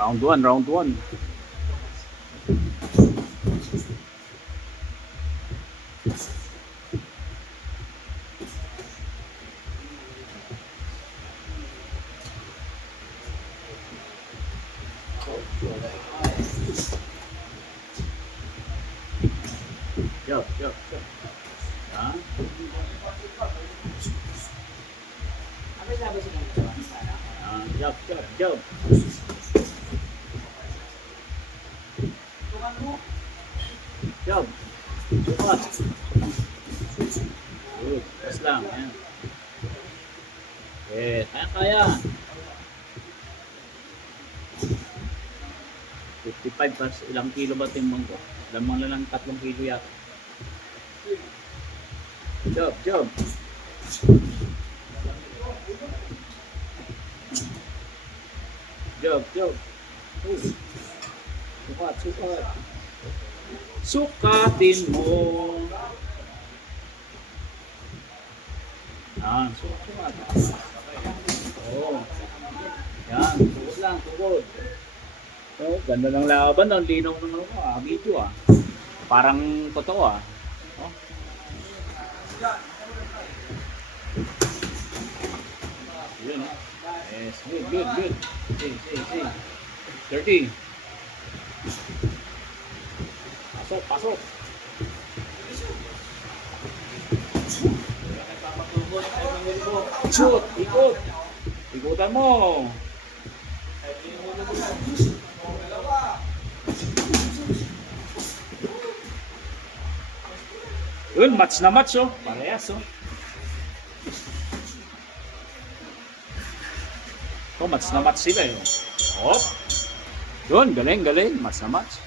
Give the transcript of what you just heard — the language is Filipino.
Round 1, round 1. Jump, jump, jump. Yan. Jump, jump, jump. Jump. Sukat. Good. Pas lang. Yan. Okay. Kaya. 55 plus ilang kilo ba timbang ko? Lamang na lang 3 kilo yata. Jump, jump. Jump, jump. Sukat, sukat. Sukatin mo. Yan, sukat. Oo. Yan, tukod lang, tukod. Oh, ganda ng laban, ang linaw ng video ah. Parang totoo ah. Oh. Yun ah. Yes, good, good, good. See. 30. Pasok, pasok. Shoot, ikot. Ikutan mo. Yun, match na match oh. Parehas oh. Oh, match na match sila eh. Oh. Yun, galing, galing. Match na match.